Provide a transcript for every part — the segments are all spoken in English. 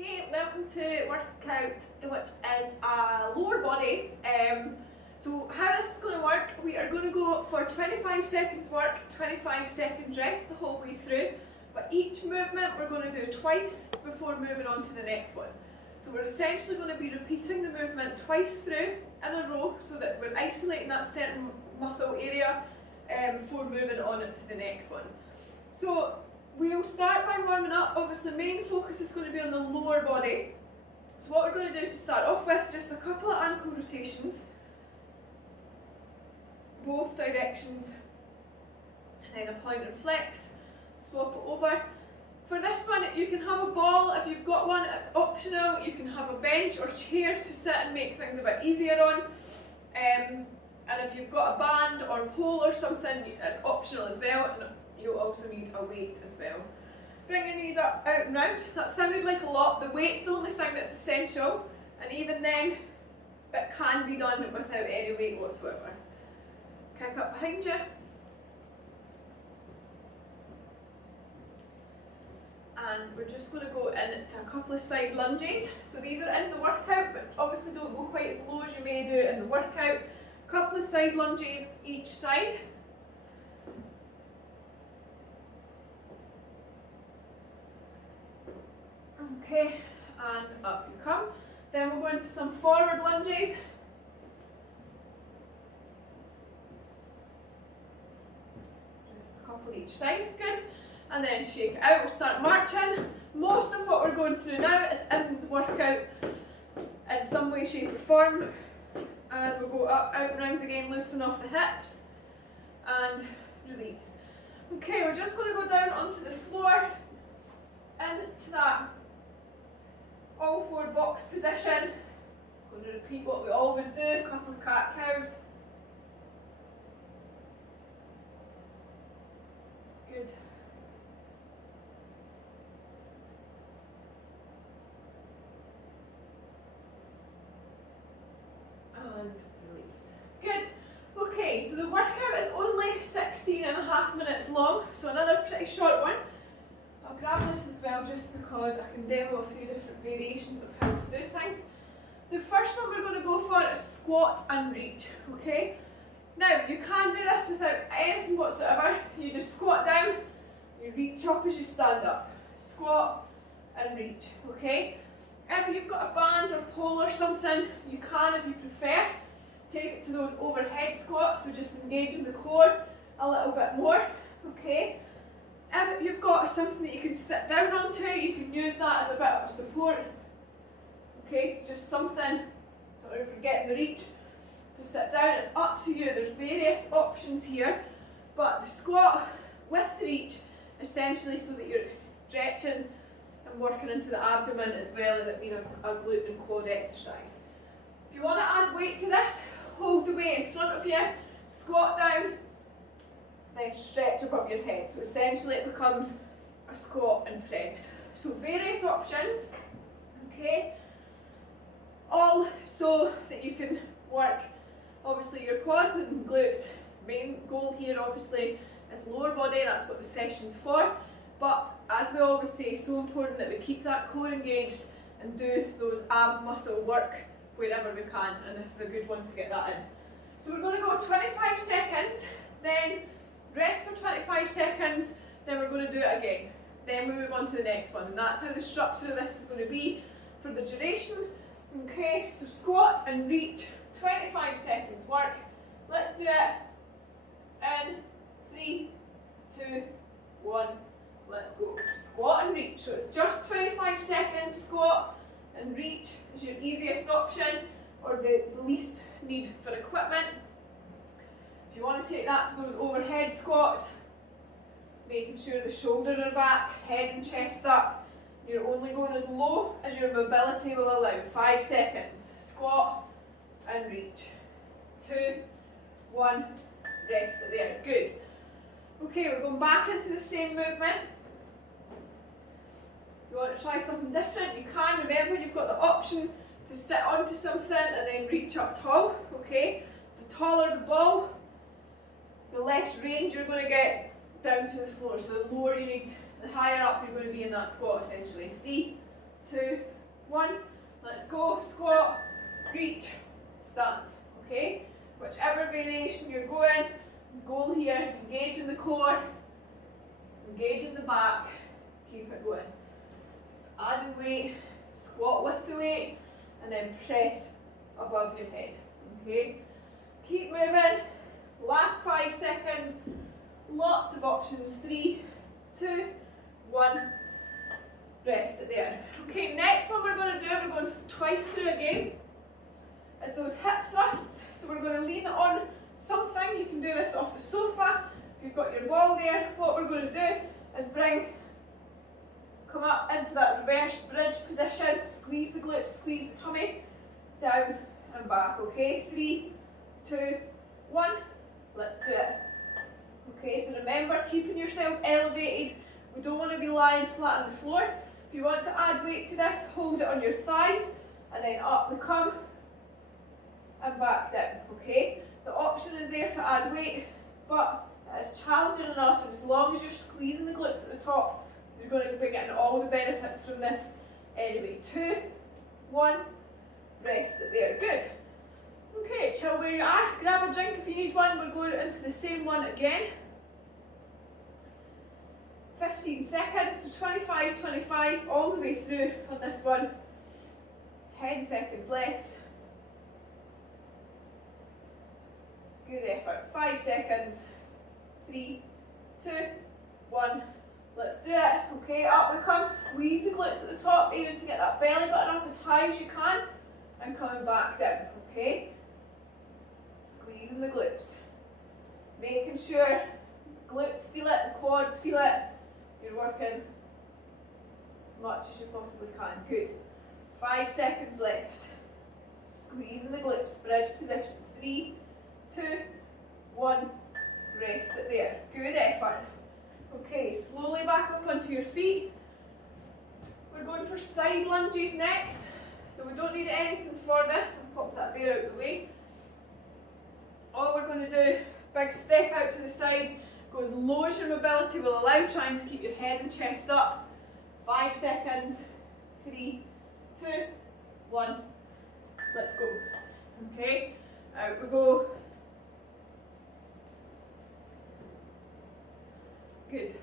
Hey, welcome to workout which is a lower body. So how this is going to work, we are going to go for 25 seconds work, 25 seconds rest the whole way through, but each movement we're going to do twice before moving on to the next one. So we're essentially going to be repeating the movement twice through in a row so that we're isolating that certain muscle area before moving on to the next one. So we'll start by warming up. Obviously, the main focus is going to be on the lower body. So what we're going to do to start off with, just a couple of ankle rotations, both directions, and then a point and flex, swap it over. For this one, you can have a ball if you've got one, it's optional. You can have a bench or chair to sit and make things a bit easier on. And if you've got a band or pole or something, it's optional as well. And you'll also need a weight as well. Bring your knees up, out and round. That sounded like a lot. The weight's the only thing that's essential, and even then, it can be done without any weight whatsoever. Kick up behind you. And we're just going to go into a couple of side lunges. So these are in the workout, but obviously don't go quite as low as you may do in the workout. A couple of side lunges each side. Okay, and up you come. Then we'll go into some forward lunges. Just a couple each side, good. And then shake it out, we'll start marching. Most of what we're going through now is in the workout in some way, shape or form. And we'll go up, out and round again, loosen off the hips and release. Okay, we're just going to go down onto the floor into that all four box position. Going to repeat what we always do, a couple of cat cows. Good. And release. Good. Okay, so the workout is only 16.5 minutes long, so another pretty short one. I'll grab this as well just because I can demo a few different variations of how to do things. The first one we're going to go for is squat and reach, okay? Now, you can do this without anything whatsoever. You just squat down, you reach up as you stand up. Squat and reach, okay? If you've got a band or pole or something, you can, if you prefer, take it to those overhead squats, so just engaging the core a little bit more, okay? If you've got something that you can sit down onto, you can use that as a bit of a support. Okay, so just something, sorry for getting the reach, to sit down. It's up to you. There's various options here, but the squat with the reach, essentially so that you're stretching and working into the abdomen as well as it being a glute and quad exercise. If you want to add weight to this, hold the weight in front of you, squat down, then stretch above your head. So essentially it becomes a squat and press. So various options, okay, all so that you can work obviously your quads and glutes. Main goal here obviously is lower body, that's what the session's for, but as we always say, it's so important that we keep that core engaged and do those ab muscle work wherever we can, and this is a good one to get that in. So we're going to go 25 seconds, then rest for 25 seconds, then we're going to do it again. Then we move on to the next one, and that's how the structure of this is going to be for the duration. Okay, so squat and reach, 25 seconds work. Let's do it in 3, 2, 1, let's go. Squat and reach, so it's just 25 seconds, squat and reach is your easiest option, or the least need for equipment. If you want to take that to those overhead squats, making sure the shoulders are back, head and chest up, you're only going as low as your mobility will allow. 5 seconds, squat and reach. 2, 1, rest it there, good. Okay, we're going back into the same movement. You want to try something different, you can. Remember, you've got the option to sit onto something and then reach up tall, okay? The taller the ball, the less range you're going to get down to the floor. So the lower you need, the higher up you're going to be in that squat essentially. 3, 2, 1. Let's go. Squat, reach, stand. Okay? Whichever variation you're going, goal here, engage in the core, engage in the back, keep it going. Adding weight, squat with the weight, and then press above your head. Okay? Keep moving. Last 5 seconds. Lots of options. 3, 2, 1. Rest it there. Okay, next one we're going to do, we're going twice through again, is those hip thrusts. So we're going to lean on something. You can do this off the sofa. If you've got your ball there, what we're going to do is come up into that reverse bridge position, squeeze the glutes, squeeze the tummy, down and back. Okay, 3, 2, 1. Let's do it. Okay, so remember, keeping yourself elevated. We don't want to be lying flat on the floor. If you want to add weight to this, hold it on your thighs, and then up we come, and back down, okay? The option is there to add weight, but it's challenging enough, and as long as you're squeezing the glutes at the top, you're going to be getting all the benefits from this anyway. 2, 1, rest it there. Good. Okay, chill where you are. Grab a drink if you need one. We're going into the same one again. 15 seconds, so 25, 25, all the way through on this one. 10 seconds left. Good effort. 5 seconds. 3, 2, 1. Let's do it. Okay, up we come. Squeeze the glutes at the top, aiming to get that belly button up as high as you can, and coming back down. Okay. Squeezing the glutes. Making sure glutes feel it, the quads feel it. You're working as much as you possibly can. Good. 5 seconds left. Squeezing the glutes. Bridge position. 3, 2, 1. Rest it there. Good effort. Okay, slowly back up onto your feet. We're going for side lunges next. So we don't need anything for this. I'll pop that there out of the way. All we're going to do, big step out to the side. Go as low as your mobility will allow, trying to keep your head and chest up. 5 seconds. 3, 2, 1. Let's go. Okay, out we go. Good.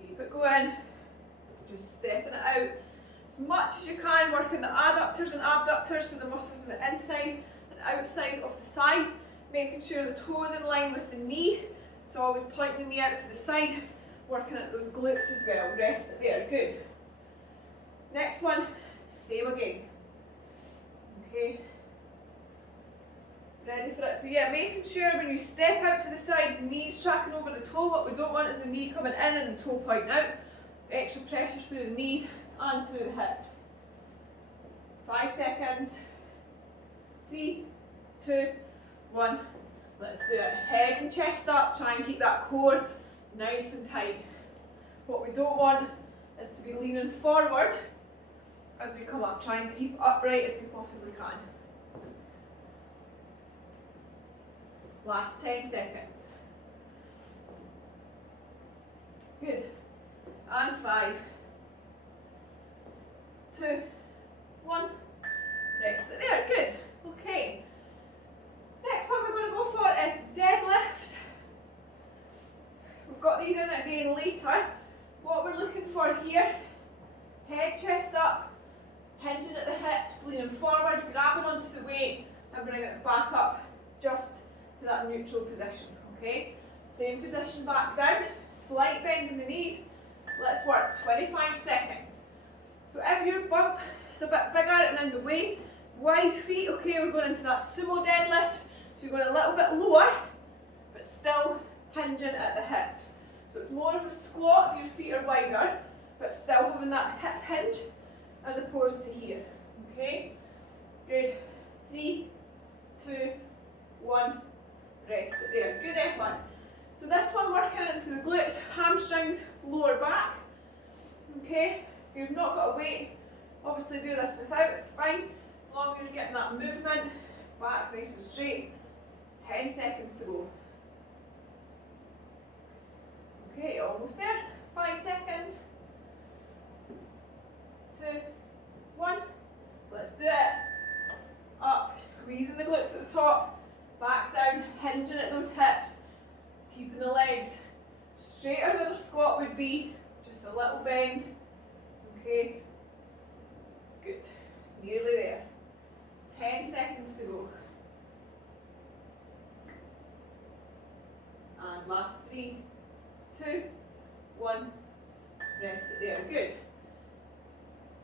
Keep it going. Just stepping it out as much as you can, working the adductors and abductors, so the muscles on the inside and outside of the thighs, making sure the toes in line with the knee, so always pointing the knee out to the side, working at those glutes as well. Rest it there. Good. Next one, same again. Okay. Ready for it? So yeah, making sure when you step out to the side, the knee's tracking over the toe. What we don't want is the knee coming in and the toe pointing out. Extra pressure through the knees and through the hips. 5 seconds. 3, 2, 1. Let's do it. Head and chest up. Try and keep that core nice and tight. What we don't want is to be leaning forward as we come up. Trying to keep upright as we possibly can. Last 10 seconds. Good. And 5, 2, 1. Rest it there. Good. Okay. Next one we're going to go for is deadlift. We've got these in again later. What we're looking for here, head, chest up, hinging at the hips, leaning forward, grabbing onto the weight and bringing it back up just to that neutral position. Okay? Same position back down, slight bend in the knees. Let's work 25 seconds. So if your bump is a bit bigger and in the way, wide feet, okay, we're going into that sumo deadlift. So you're going a little bit lower, but still hinging at the hips. So it's more of a squat if your feet are wider, but still having that hip hinge as opposed to here. Okay? Good. 3, 2, 1. Rest it there. Good effort. So this one working into the glutes, hamstrings, lower back. Okay? If you've not got a weight, obviously do this without, it's fine. As long as you're getting that movement, back nice and straight. 10 seconds to go. Okay, almost there. 5 seconds. 2, 1. Let's do it. Up, squeezing the glutes at the top, back down, hinging at those hips, keeping the legs straighter than a squat would be, just a little bend. Okay, good, nearly there. 10 seconds to go. And last 3, 2, 1, rest it there, good.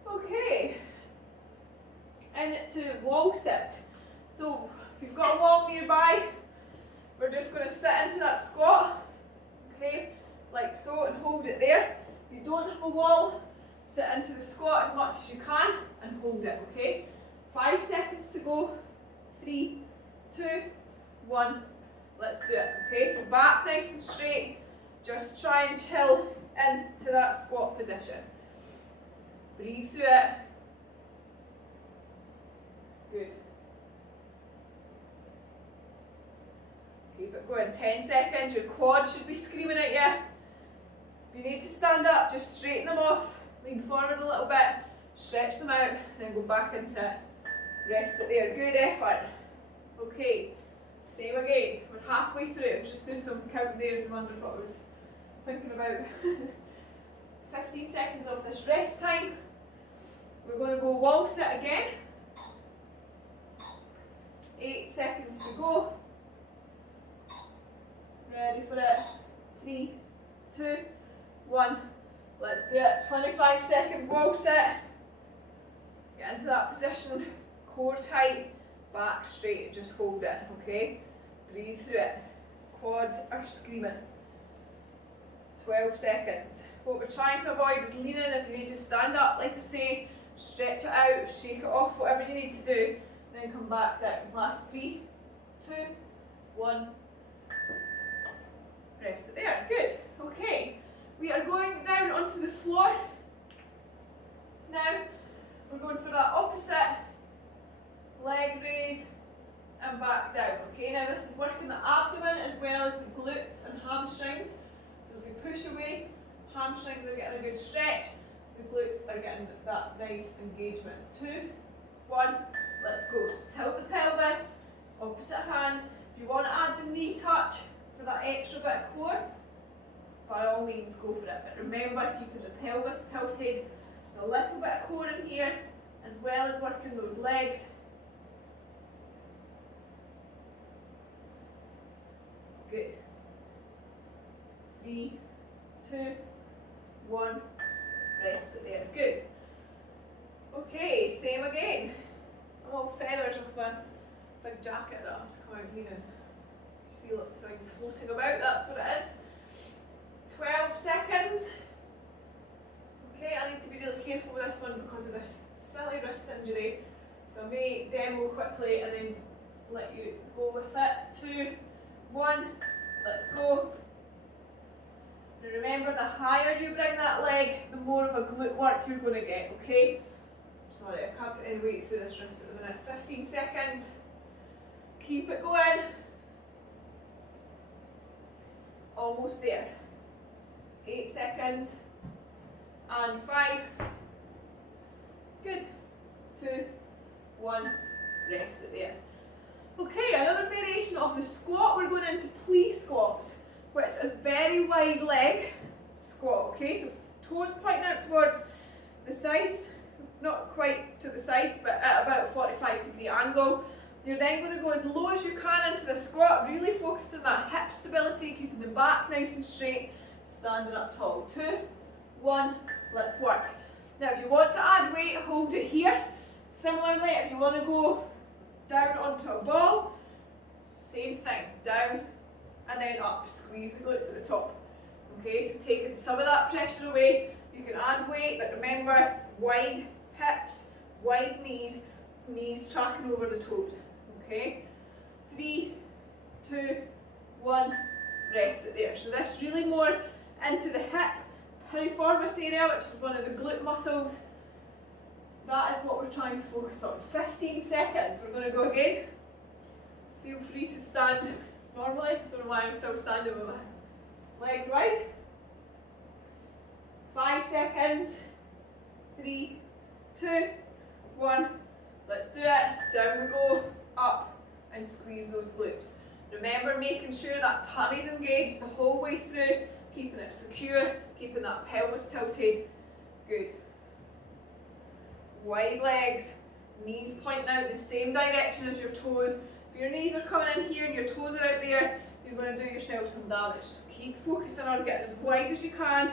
Okay, into wall sit. So if you've got a wall nearby, we're just going to sit into that squat, okay, like so, and hold it there. If you don't have a wall, sit into the squat as much as you can and hold it, okay? 5 seconds to go. 3, 2, 1. Let's do it, okay? So back nice and straight. Just try and chill into that squat position. Breathe through it. Good. Keep it going. 10 seconds. Your quads should be screaming at you. If you need to stand up, just straighten them off. Lean forward a little bit. Stretch them out. Then go back into it. Rest it there. Good effort. Okay. Same again. We're halfway through. I was just doing some count there if you wondered what I was thinking about. 15 seconds of this rest time. We're going to go wall sit again. 8 seconds to go. Ready for it. 3, 2, 1. Let's do it. 25-second wall sit. Get into that position. Core tight. Back straight. Just hold it. Okay. Breathe through it. Quads are screaming. 12 seconds. What we're trying to avoid is leaning. If you need to stand up, like I say, stretch it out, shake it off, whatever you need to do. Then come back down. Last 3, 2, 1. Rest it there. Good. Okay. We are going down onto the floor. Now, we're going for that opposite leg raise and back down. Okay, now this is working the abdomen as well as the glutes and hamstrings. So as we push away, hamstrings are getting a good stretch, the glutes are getting that nice engagement. 2, 1, let's go. So tilt the pelvis, opposite hand. If you want to add the knee touch for that extra bit of core, by all means go for it. But remember, keeping the pelvis tilted. So a little bit of core in here, as well as working those legs. Good. 3, 2, 1. Rest it there. Good. Okay, same again. I'm all feathers off my big jacket that I have to come out here and see lots of things floating about. That's what it is. 12 seconds. Okay, I need to be really careful with this one because of this silly wrist injury. So I may demo quickly and then let you go with it. 2, 1, let's go. Now remember, the higher you bring that leg, the more of a glute work you're going to get, okay? Sorry, I can't put any weight through this wrist at the minute. 15 seconds. Keep it going. Almost there. 8 seconds. And 5. Good. 2, 1. Rest it there. Okay, another variation of the squat, we're going into plea squats, which is very wide leg squat, okay? So toes pointing out towards the sides, not quite to the sides, but at about a 45-degree angle. You're then going to go as low as you can into the squat, really focus on that hip stability, keeping the back nice and straight, standing up tall. 2, 1, let's work. Now if you want to add weight, hold it here. Similarly, if you want to go down onto a ball, same thing, down and then up, squeeze the glutes at the top. Okay, so taking some of that pressure away, you can add weight, but remember, wide hips, wide knees, knees tracking over the toes. Okay, 3, 2, 1, rest it there. So this really more into the hip piriformis area, which is one of the glute muscles. That is what we're trying to focus on. 15 seconds, we're going to go again. Feel free to stand normally. Don't know why I'm still standing with my legs wide. 5 seconds. 3, 2, 1. Let's do it. Down we go, up, and squeeze those glutes. Remember making sure that tummy's engaged the whole way through, keeping it secure, keeping that pelvis tilted. Good. Wide legs, knees pointing out the same direction as your toes. If your knees are coming in here and your toes are out there, you're going to do yourself some damage. So keep focusing on getting as wide as you can.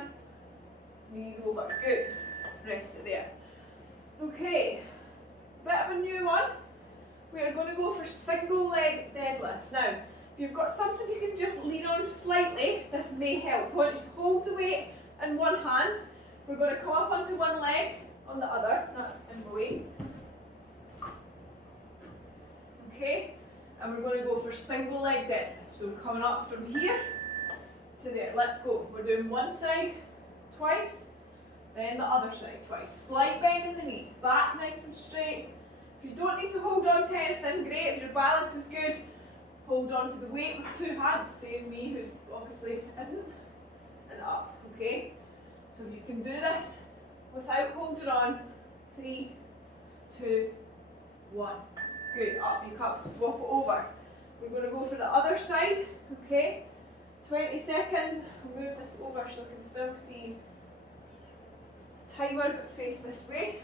Knees over. Good. Rest it there. Okay. Bit of a new one. We are going to go for single leg deadlift. Now, if you've got something you can just lean on slightly, this may help. I want you to hold the weight in one hand. We're going to come up onto one leg on the other. That's in the way. Okay, and we're going to go for single leg deadlift. So we're coming up from here to there. Let's go. We're doing one side twice, then the other side twice. Slight bend in the knees, back nice and straight. If you don't need to hold on to anything, great. If your balance is good, hold on to the weight with two hands. Says me, who's obviously isn't, and up. Okay, so if you can do this without holding on, 3, 2, 1. Good, up you come, swap it over. We're going to go for the other side, okay? 20 seconds, I'll move this over so I can still see the timer, but face this way.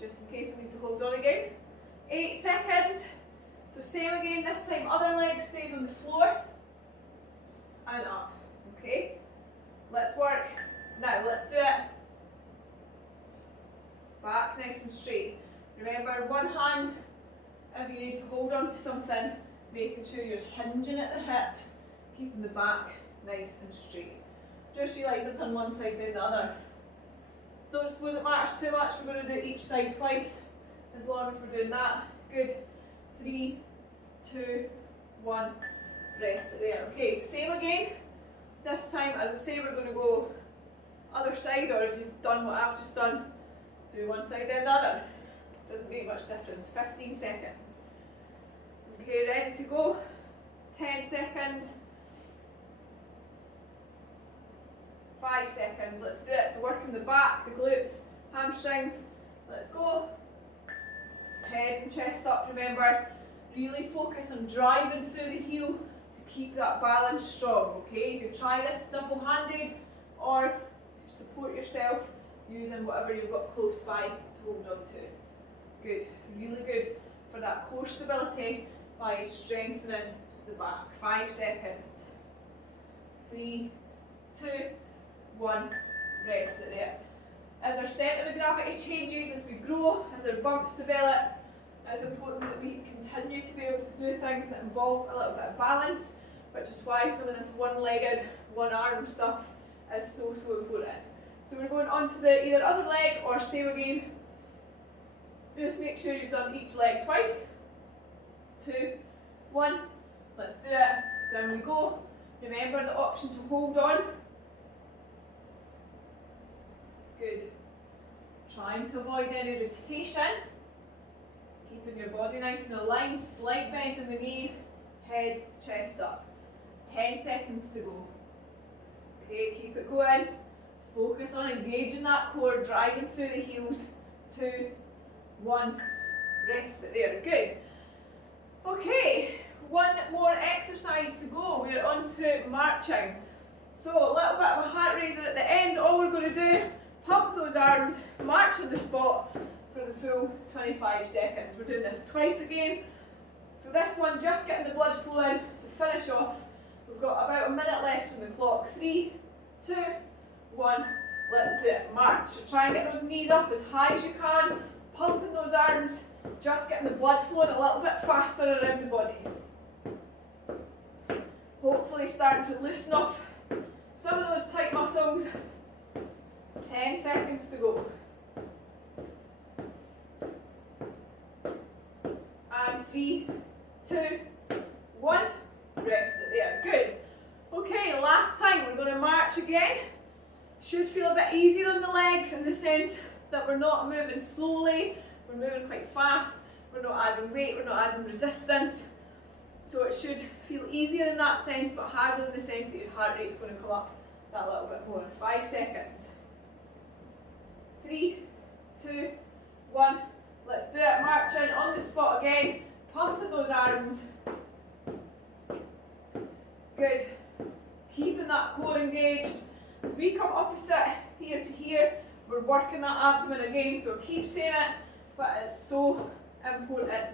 Just in case I need to hold on again. 8 seconds, so same again, this time other leg stays on the floor, and up, okay? Let's work. Now, let's do it. Back nice and straight. Remember, one hand, if you need to hold on to something, making sure you're hinging at the hips, keeping the back nice and straight. Just realise I've done one side, then the other. Don't suppose it matters too much, we're going to do each side twice, as long as we're doing that. Good. 3, 2, 1, rest it there. Okay, same again. This time, as I say, we're going to go other side, or if you've done what I've just done, do one side then the other. Doesn't make much difference. 15 seconds. Okay, ready to go? 10 seconds. 5 seconds. Let's do it. So working the back, the glutes, hamstrings. Let's go. Head and chest up, remember. Really focus on driving through the heel to keep that balance strong, okay? You can try this double-handed or support yourself using whatever you've got close by to hold on to. Good, really good for that core stability by strengthening the back. 5 seconds. 3, 2, 1, rest it there. As our centre of gravity changes, as we grow, as our bumps develop, it's important that we continue to be able to do things that involve a little bit of balance, which is why some of this one-legged, one-arm stuff is so important. So we're going on to the either other leg or same again. Just make sure you've done each leg twice. 2, 1, let's do it. Down we go. Remember the option to hold on. Good. Trying to avoid any rotation. Keeping your body nice and aligned. Slight bend in the knees. Head, chest up. 10 seconds to go. Okay, keep it going. Focus on engaging that core, driving through the heels. 2, 1, rest it there. Good. Okay, one more exercise to go. We're on to marching. So a little bit of a heart raiser at the end. All we're going to do, pump those arms, march on the spot for the full 25 seconds. We're doing this twice again. So this one, just getting the blood flowing to finish off. We've got about a minute left on the clock. 3, 2, 1, let's do it. March. So try and get those knees up as high as you can, pumping those arms, just getting the blood flowing a little bit faster around the body. Hopefully starting to loosen off some of those tight muscles. 10 seconds to go. And 3, 2, 1, rest it there. Good. Okay, last time we're going to march again. Should feel a bit easier on the legs in the sense that we're not moving slowly, we're moving quite fast, we're not adding weight, we're not adding resistance. So it should feel easier in that sense, but harder in the sense that your heart rate is going to come up that little bit more. 5 seconds. 3, 2, 1. Let's do it. Marching on the spot again. Pumping those arms. Good. Keeping that core engaged. As we come opposite here to here, we're working that abdomen again, so keep saying it, but it's so important.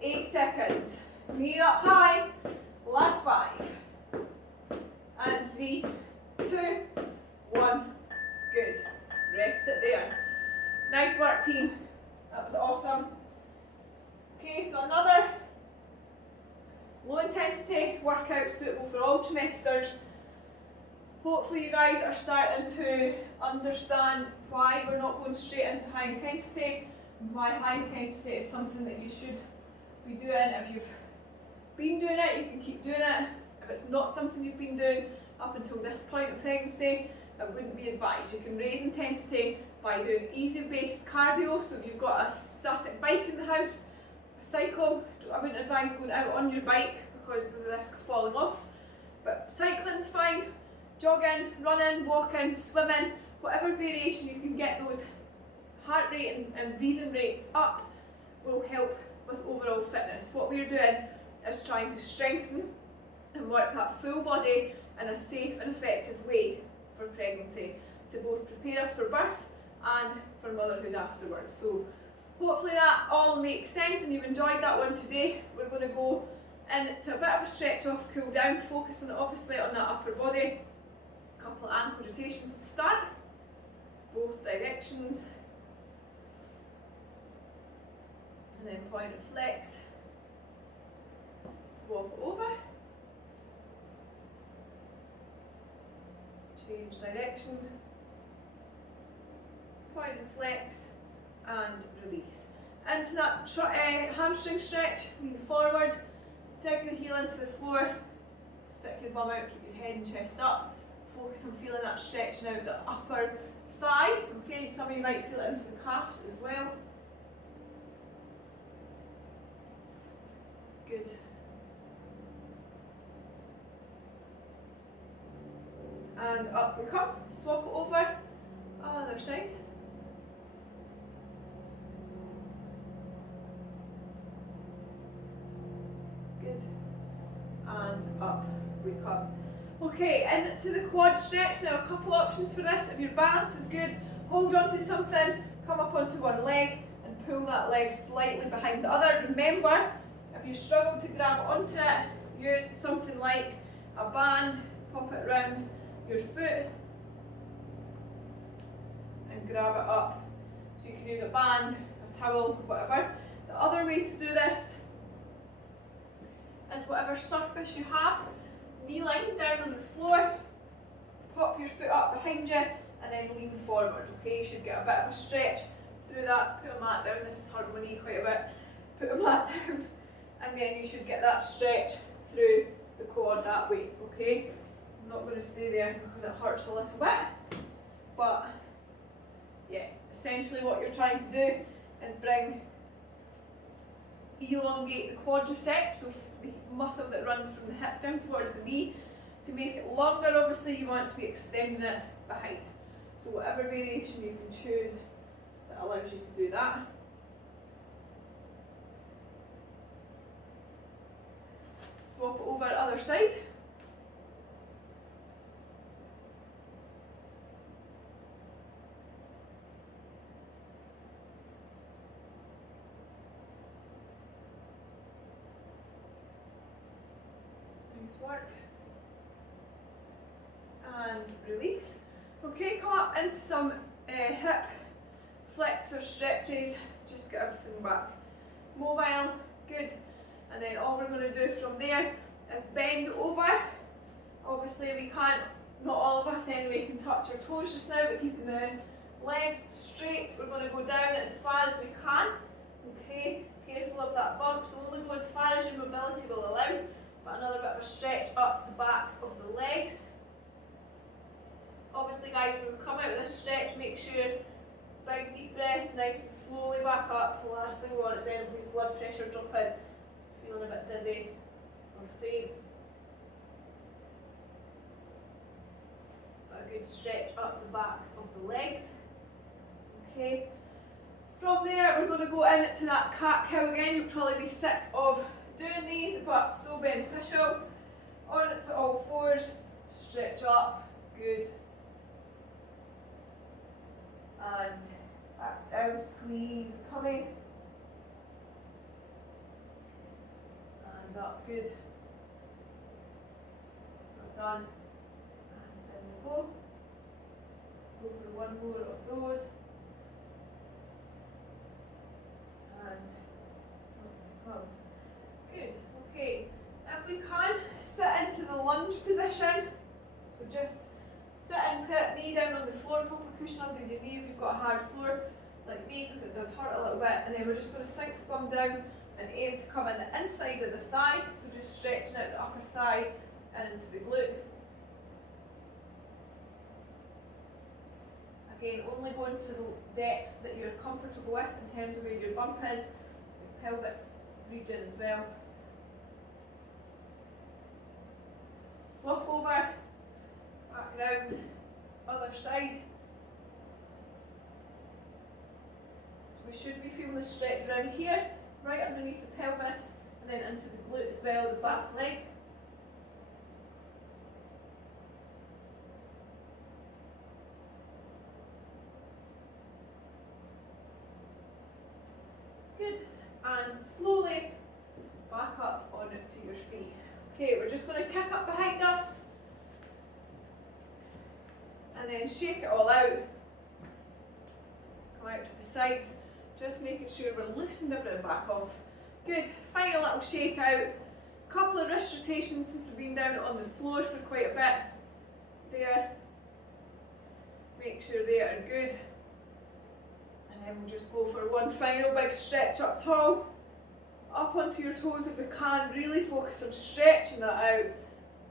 8 seconds. Knee up high. Last 5. And 3, 2, 1. Good. Rest it there. Nice work, team. That was awesome. Okay, so another low intensity workout suitable for all trimesters. Hopefully you guys are starting to understand why we're not going straight into high intensity, and why high intensity is something that you should be doing. If you've been doing it, you can keep doing it. If it's not something you've been doing up until this point in pregnancy, it wouldn't be advised. You can raise intensity by doing easy based cardio. So if you've got a static bike in the house, a cycle, I wouldn't advise going out on your bike because of the risk of falling off. But cycling's fine, jogging, running, walking, swimming, whatever variation you can get those heart rate and breathing rates up will help with overall fitness. What we're doing is trying to strengthen and work that full body in a safe and effective way for pregnancy, to both prepare us for birth and for motherhood afterwards. So hopefully that all makes sense and you've enjoyed that one today. We're going to go into a bit of a stretch off, cool down, focusing obviously on that upper body. A couple of ankle rotations to start, both directions, and then point and flex, swap over, change direction, point and flex, and release. Into that hamstring stretch, lean forward, dig the heel into the floor, stick your bum out, keep your head and chest up. Focus on feeling that stretching out the upper thigh. Okay, some of you might feel it into the calves as well. Good. And up we come. Swap it over. Other side. Good. And up we come. Okay, into the quad stretch. Now a couple options for this. If your balance is good, hold on to something, come up onto one leg and pull that leg slightly behind the other. Remember, if you struggle to grab onto it, use something like a band, pop it around your foot and grab it up. So you can use a band, a towel, whatever. The other way to do this is whatever surface you have, kneeling down on the floor, pop your foot up behind you and then lean forward. Okay, you should get a bit of a stretch through that. Put a mat down, this is hurting my knee quite a bit. Put a mat down and then you should get that stretch through the quad that way. Okay, I'm not going to stay there because it hurts a little bit, but yeah, essentially what you're trying to do is elongate the quadriceps, so the muscle that runs from the hip down towards the knee. To make it longer, obviously you want to be extending it behind. So whatever variation you can choose that allows you to do that. Swap it over other side. Work and release. Okay, come up into some hip flexor stretches, just get everything back mobile, good. And then all we're going to do from there is bend over. Obviously we can't, not all of us anyway, can touch our toes just now, but keeping the legs straight, we're going to go down as far as we can. Okay, careful of that bump, so only go as far as your mobility will allow. Another bit of a stretch up the backs of the legs. Obviously guys, when we come out of this stretch, make sure big deep breaths, nice and slowly back up. The last thing we want is anybody's blood pressure dropping, feeling a bit dizzy or faint. But a good stretch up the backs of the legs. Okay. From there, we're going to go into that cat-cow again. You'll probably be sick of doing these, but so beneficial. On to all fours, stretch up, good. And back down, squeeze the tummy. And up, good. Well done. And down we go. Let's go for one more of those. And well, good. Okay, if we can sit into the lunge position, so just sit into it, knee down on the floor, pop a cushion under your knee if you've got a hard floor like me, because it does hurt a little bit, and then we're just going to sink the bum down and aim to come in the inside of the thigh, so just stretching out the upper thigh and into the glute. Again, only going to the depth that you're comfortable with in terms of where your bump is, your pelvic region as well. Swap over, back round, other side. So we should be feeling the stretch around here, right underneath the pelvis, and then into the glute as well, the back leg. Good, and slowly back up onto your feet. Okay, we're just going to kick up behind us and then shake it all out. Come out to the sides, just making sure we're loosening everything back off. Good, final little shake out. Couple of wrist rotations since we've been down on the floor for quite a bit. There. Make sure they are good. And then we'll just go for one final big stretch up tall. Up onto your toes if we can, really focus on stretching that out.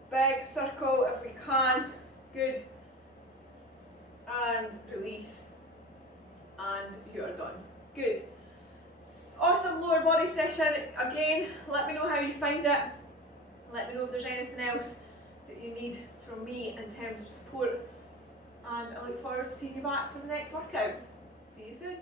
Big circle if we can, good. And release. And you are done. Good. Awesome lower body session. Again, let me know how you find it. Let me know if there's anything else that you need from me in terms of support. And I look forward to seeing you back for the next workout. See you soon.